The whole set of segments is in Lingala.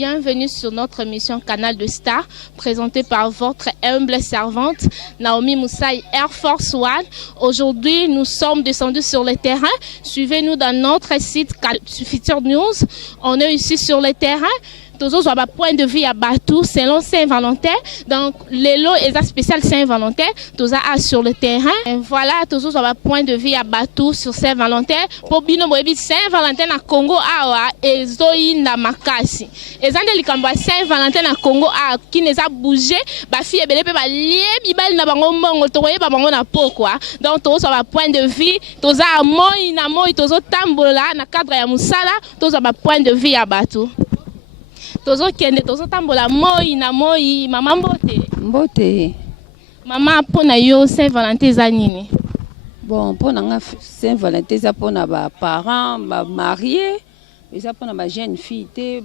bienvenue sur notre émission Canal de Star, présentée par votre humble servante Naomi Moussaï Air Force One. Aujourd'hui, nous sommes descendus sur le terrain. Suivez-nous dans notre site Future News. On est ici sur le terrain. Toujours sur un point de vue à Batou, selon Saint-Valentin. Donc, les lots est spécial Saint-Valentin. Toujours sur le terrain. Et voilà, toujours sur un point de vue à Batou sur Saint-Valentin. Pour bino moebi Saint-Valentin na Congo awa ezoi na makasi. Ezande likambo Saint-Valentin na Congo a qui ne a bougé. Ba fille ebele pe ba liebi bali na bango mbongo tokoye ba bango na pokwa. Donc, toujours sur un point de vue, toujours à moi na moi toujours tambola na cadre ya musala, toujours sur un point de vue à Batou. Tozo kende tozo tambola moi na moi mama mbote mama pona yo Saint-Valentin za nini. Bon pona nga Saint-Valentin za pona ba parents ba mariés eza pona ba jeune fille te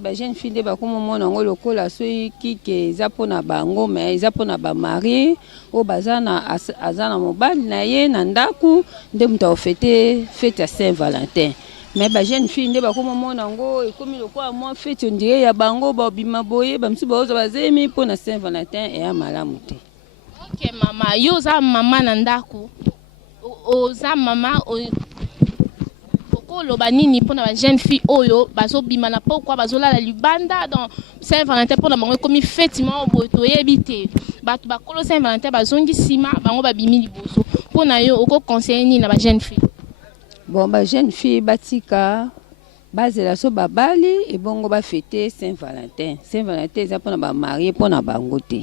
ba komo mona ngo lokola so kike eza pona bango mais eza pona ba mariés o bazana azana mobali na ye na ndaku nde muta ofete fête ya Saint-Valentin. Mais ba jeune fille nde ba komo mona ngo ekomi lokwa moi fête on dirait ya bango ba bima boye ba msi ba oza bazemi pona Saint-Valentin et ya malamu te. OK mama, yo za mama na ndaku. Oza mama okolo ba nini pona ba jeune fille oyo bazo bima na pokwa bazo la libanda dans Saint-Valentin pona bango ekomi fête mo boto yebite. Batu ba kolo Saint-Valentin bazongi sima bango ba bimi liboso. Pona yo oko conseiller ni na ba jeune fille. Bon, ba jeune fille batika bazela so babali et bongo ba fêter Saint-Valentin. Saint-Valentin ça pour ba marié pour na bango te.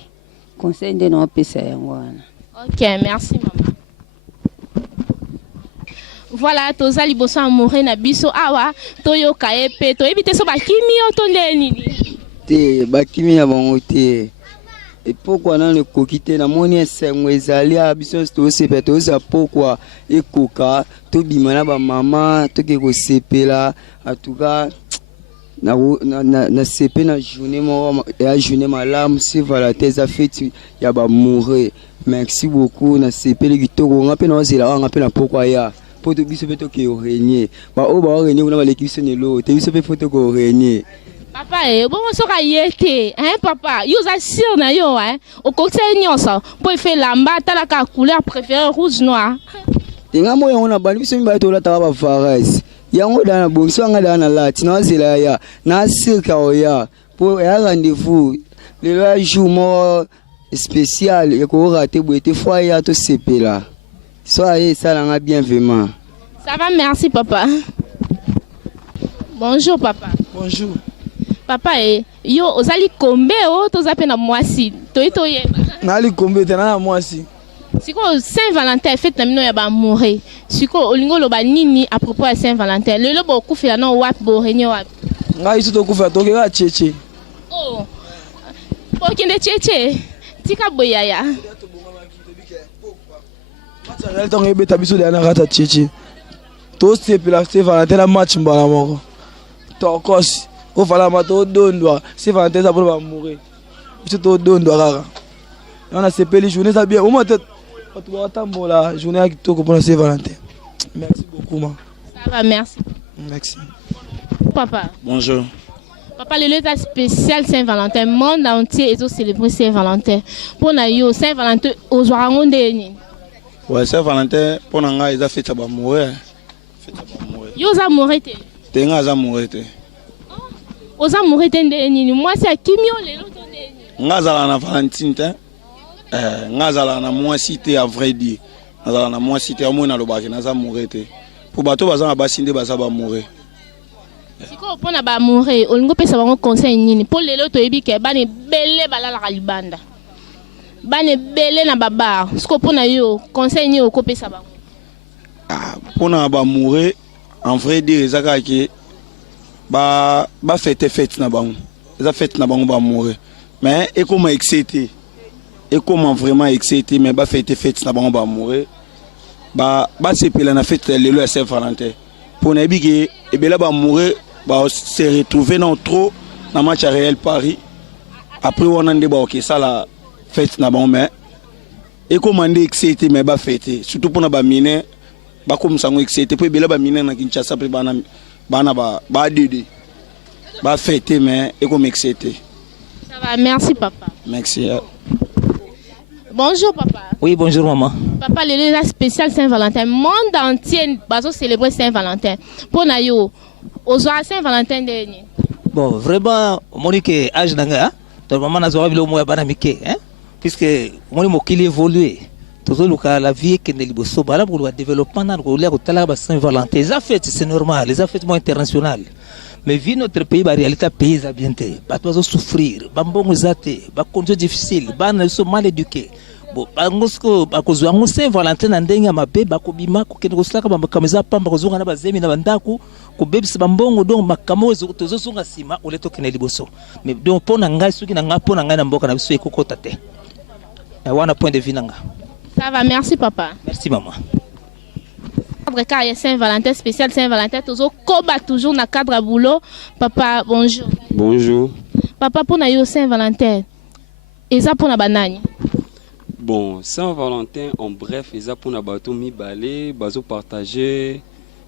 Conseil de non pesa yango wana. OK, merci maman. Voilà, toza liboso amoureux na biso awa toyo kaepe to ebite so bakimi to ndenini. Te bakimi ya bango te. Et pourquoi dans le coquité na moni esengo ezali a biso to sepe to za pourquoi ekoka to bimana ba mama to ke ko sepela en tout cas na sepe na journée mo ya journée malam si voilà tes affaires ya ba mourir. Merci beaucoup na sepele kitoko ngape na ozela ngape na pourquoi ya pour to biso peto ke régner ba o ba régner na ba l'équipe sonelo te biso pe photo ko régner. Papa bon soka yete hein papa yo za sur na yo hein au côté nyonso pour faire lamba tala ka couleur préférée rouge noir tenga moyo ona bali biso mba to la ta ba faras yango dana bonso nga dana lati na zela ya na sika oya pour ya rendez-vous le jour mo spécial et ko rater boete fois ya to sepela soyez ça la bien vraiment. Ça va, merci papa. Bonjour papa. Bonjour. Papa yo ozali kombe o tozape na mwasi toye nali kombe te na mwasi siko Saint-Valentin fête na mino ya ba amoureux siko olingo loba nini à propos de Saint-Valentin lelo bo kufela na wapi bo renyo wapi ngai to kufela to ke cheche oh po kende cheche tika boyaya matériel to ngebeta biso de na rata cheche to sepela Saint-Valentin na match mbala moko to kosi au fala mato dondo c'est Valentin ça pour va mourir c'est to dondo kaka on a sepeli journée ça bien au moins tête tu vas tambola journée qui to pour Saint Valentin. Merci beaucoup ma. Ça va, merci. Merci. Papa. Bonjour. Papa, le l'état spécial Saint-Valentin, monde entier est célébrer Saint-Valentin. Pour nous Saint-Valentin aux orangs de ouais Saint-Valentin pour nous ils a fait ça va mourir. Yo za mourir te. Tenga za mourir te. Oza mourir te ndeni moi c'est kimio lelo to ndeni. Ngazala na Valentine te. Ngazala na moi cité à vrai dire. Ngazala na moi cité au moins na lobaki na za mourir te. Pour bato baza na basinde baza ba mourir. Siko pona ba mourir olingo pesa bango conseil nini pour lelo to yebi ke bane bele balala kalibanda. Bane bele na baba. Siko pona yo conseil ni oko pesa bango. Ah pona ba mourir en vrai dire ezaka ke ba fête na bango. Ça fête na bango ba mourir. Mais et comment excité. Et comment vraiment excité mais ba fête na bango ba mourir. Ba se pela na fête lelo à Saint-Valentin. Pour na bigi et bela ba mourir ba se retrouver dans trop na match à Real Paris. Après on a débat OK ça la fête na bango mais et comment excité mais ba fête surtout pour na ba miner ba comme ça excité pour bela ba miner na Kinshasa pe bana ba dede ba fêter mais et comme excité. Ça va, merci papa. Merci. Bonjour papa. Oui, bonjour maman. Papa, le jour spécial Saint-Valentin, monde entier va célébrer Saint-Valentin. Pour Nayo, aux Saint-Valentin dernier. Bon, vraiment, Monique, âge d'anga, donc maman n'a pas vu le mot à Banamike, hein, puisque mon mot évolue. Toujours la vie qui est libre, voilà pour le développement dans le Saint-Valentin. Les affaires, c'est normal, les affaires internationales. Mais vu notre pays, la réalité pays a bien été. Bah, tu vas souffrir, bah, bon, zate, bah, conditions difficiles, bah, nous sommes mal éduqués. Bon, bah, à cause de Saint-Valentin, n'andeng ma bé, bah, kobima, kokene koslaka, bah, kameza pamba, kozonga na bazemi na bandaku, kobebs bambongo, donc, makamo, tozo songa sima, ou leto kene liboso. Mais donc, pour n'anga, suki n'anga, pour n'anga n'amboka na biso ekokotate. Wana point de vue n'anga. Ça va, merci papa. Merci maman. Cadre carrière Saint-Valentin, spécial Saint-Valentin, toujours dans cadre à boulot. Papa, bonjour. Bonjour. Papa, pour nous Saint-Valentin, et ça pour la banane. Bon, Saint-Valentin, en bref, et ça pour la bateau mi balé, bazo partager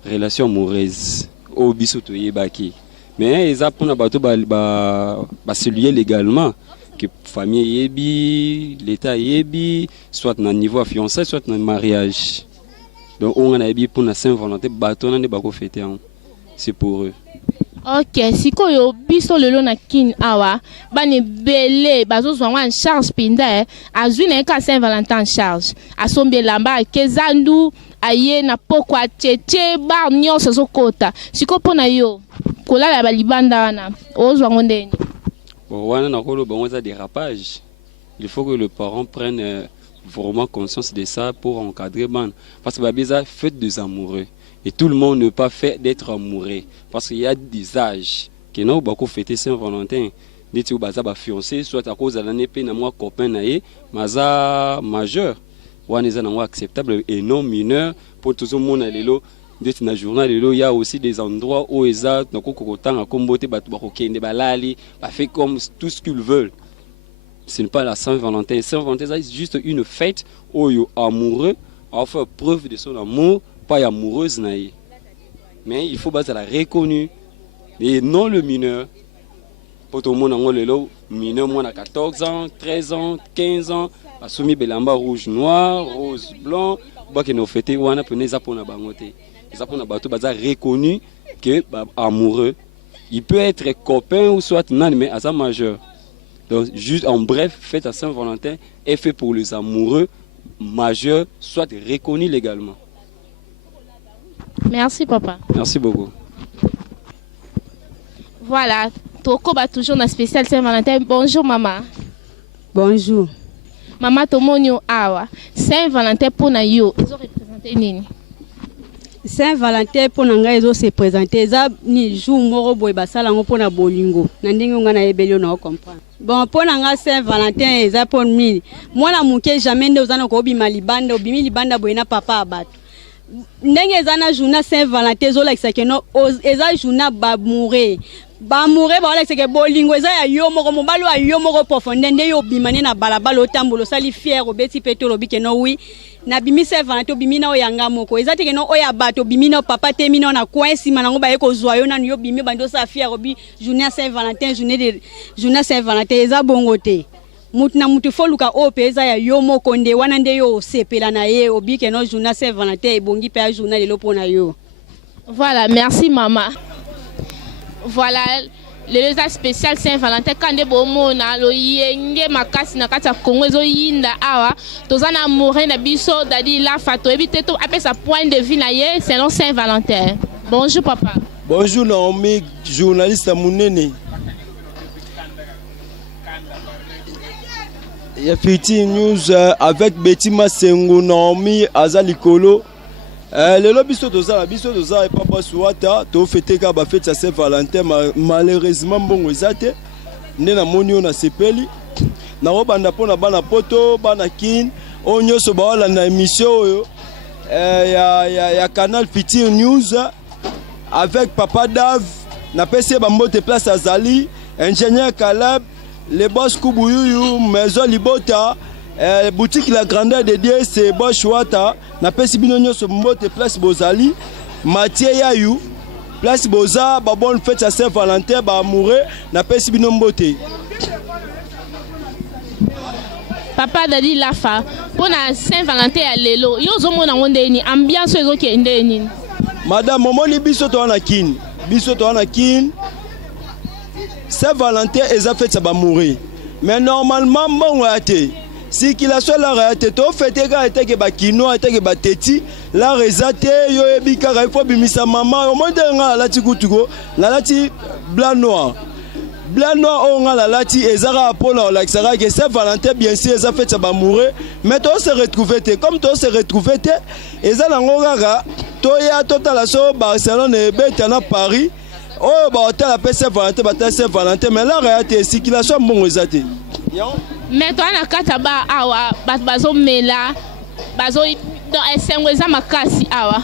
relation amoureuse au bisoto yebaki. Mais et ça pour la bateau se lier légalement. Que famille yebi, l'état yebi, soit dans niveau à fiançailles, soit dans mariage. Donc on a yebi pour la Saint-Valentin, bateau n'a pas fêté. C'est pour eux. Ok, si ko yo biso lelo na kin awa, bani belé, bazo zwa en charge pinda, azwi na ka Saint-Valentin en charge. Asombe lamba kezandu aye na pokwa cheche bar nyonso zokota. Si ko pona yo, kolala ba libanda wana, ozwa ngondeni. Bon, on a des dérapages. Il faut que les parents prennent vraiment conscience de ça pour encadrer. Parce que c'est fête des amoureux. Et tout le monde ne peut pas faire d'être amoureux. Parce qu'il y a des âges qui n'ont pas fêté Saint-Valentin. Des gens qui sont fiancés, soit à cause de l'année, moi copain, mais majeur. On est acceptable et non mineur pour tout le monde. Dans le journal, il y a aussi des endroits où ils ont fait comme tout ce qu'ils veulent. Ce n'est pas la Saint-Valentin. Saint-Valentin, c'est juste une fête où les amoureux ont fait preuve de son amour, pas amoureuse. Mais il faut baser la reconnue et non le mineur. Pour tout le monde, le mineur, moi, 14 ans, 13 ans, 15 ans, a soumis Belamba rouge, noir, rose, blanc, qui nous fêté, ou on a pris ça pour la bangote. Ça pour bateau reconnu que amoureux, il peut être copain ou soit non mais à sa majeur. Donc juste en bref, fête à Saint-Valentin est fait pour les amoureux majeurs, soit reconnus légalement. Merci papa. Merci beaucoup. Voilà, Toko va toujours dans spécial Saint-Valentin. Bonjour maman. Bonjour. Maman Tomonio Awa. Saint-Valentin pour na yo, ils ont représenté nini? Saint-Valentin pour nanga ezo se présenter za ni jour moko boy basala ngo pona bolingo na ndenge nga na ebelio na comprendre. Bon pour nanga Saint-Valentin eza pour mini mwana muke jamais nde ozana ko bima libanda obimi libanda boy na papa abato ndenge eza na journée Saint-Valentin zo like sakeno eza journée bamoure bamoure ba like sake bolingo eza ya yo moko mobalo ya yo moko profonde nde yo bimane na balabala otambolo sali fier obeti petolo bikeno oui na bimi Saint-Valentin bimina oyanga moko eza tekeno oya bato bimina papa temina na coinci manango ba eko zoyo na yo bimi bando sa fier obi journée Saint-Valentin journée Saint-Valentin eza bongote mutu na mutu foluka o peza ya yo moko nde wana nde yo sepela na ye obi keno journée Saint-Valentin ebongi pe journée lelo pona yo. Voilà, merci maman. Voilà le jour spécial Saint-Valentin quand de bomona lo yenge makasi na kati ya Congo zo yinda awa tozana amoureux na biso dadi la fato ebite to appelle sa point de vue na ye selon Saint-Valentin. Bonjour papa. Bonjour Naomi, journaliste à Mounene. Il y a Fiti News avec Betty Masengo, Naomi, Azalikolo. Le lobby de ça et papa Souata, tu fêté ka ba fête Saint-Valentin malheureusement bon ezate né na monio na sepeli na robanda pona bana poto bana kin onyo so ba wala na émission ya Canal Fiti News avec papa Dav na PC bambote place Azali ingénieur Caleb les boss Kubuyu maison Libota boutique la grandeur de Dieu c'est Bosch Wata na pesi binonyo so mbote place Bozali Mathieu Yayou place boza ba bonne fête à Saint-Valentin ba amoureux na pesi bino mbote. Papa Dadi Lafa pour la Saint-Valentin à lelo yo zo mona ngonde ni ambiance zo ke ndeni. Madame momoni biso to na kin. Biso to na kin. Saint-Valentin eza fête ba amoureux. Mais normalement bon até. Si qu'il a soit la réalité, to fête ka été ke ba kino, été ke ba teti, la rezate yo ebika ka ifo bimisa maman au monde nga la ti kutuko, la lati blanc noir. Blanc noir on nga la lati ezara pona la xara que Saint-Valentin bien sûr eza fête ba amoureux, mais to se retrouver comme to se retrouver ezala ngora to ya total so Barcelone et betana Paris. Oh ba hôtel appelle Saint-Valentin, ba Saint-Valentin, mais la réalité si qu'il a soit bon ezate. Mais toi na kataba awa bazo mela bazo dans esengweza makasi awa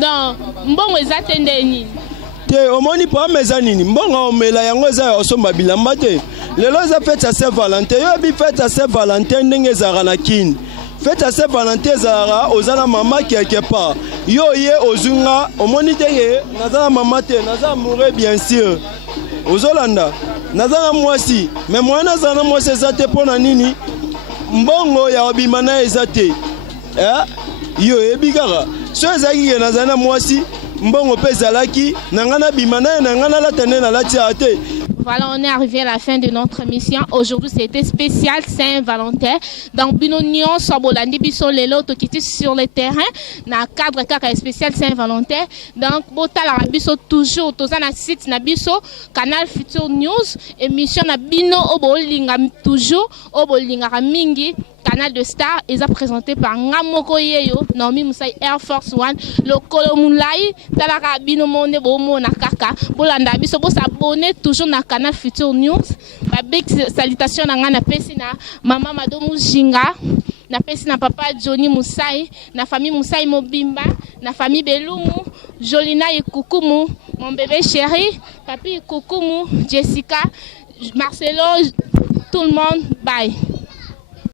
donc mbongo ezate ndeni te omoni pa meza nini mbongo omela yango eza osomba bilamba te lelo eza fête à Saint-Valentin yo bi fête à Saint-Valentin ndenge ezara na kin fête à Saint-Valentin ezara ozana mama quelque part yo ye ozunga omoni te ye nazana mama te nazana amoureux bien sûr ozolanda nazana mwasi mais moi nazana mwasi ezate pona nini mbongo ya obimana ezate yo ebikara so ezaki ke nazana mwasi mbongo pe ezalaki nangana bimana nangana latane na lati ate. Voilà, on est arrivé à la fin de notre émission. Aujourd'hui, c'était spécial Saint-Valentin. Donc, Binonion, Sobolandi, Bisson, Lelo, qui étaient sur le terrain, dans le cadre de spécial Saint-Valentin. Donc, Botal Arabiso, toujours, tous les sites, Nabiso, Canal Future News, émission Nabino, Obolinga, toujours, Obolinga, Mingi. Canal de Star est présenté par Ngamoko Yeyo, Naomi Moussaï Air Force One, le Kolomulai, Talara Bino Monde Bomo Nakaka, Bolanda Biso, s'abonner toujours na Canal Future News. Ma big salutation à Ngana Pessina, Maman Madomu Jinga, na Pessina Papa Johnny Moussaï, na famille Moussaï Mobimba, na famille Belumu, Jolina et Koukoumou, mon bébé chéri, Papi Koukoumou, Jessica, Marcelo, tout le monde, bye.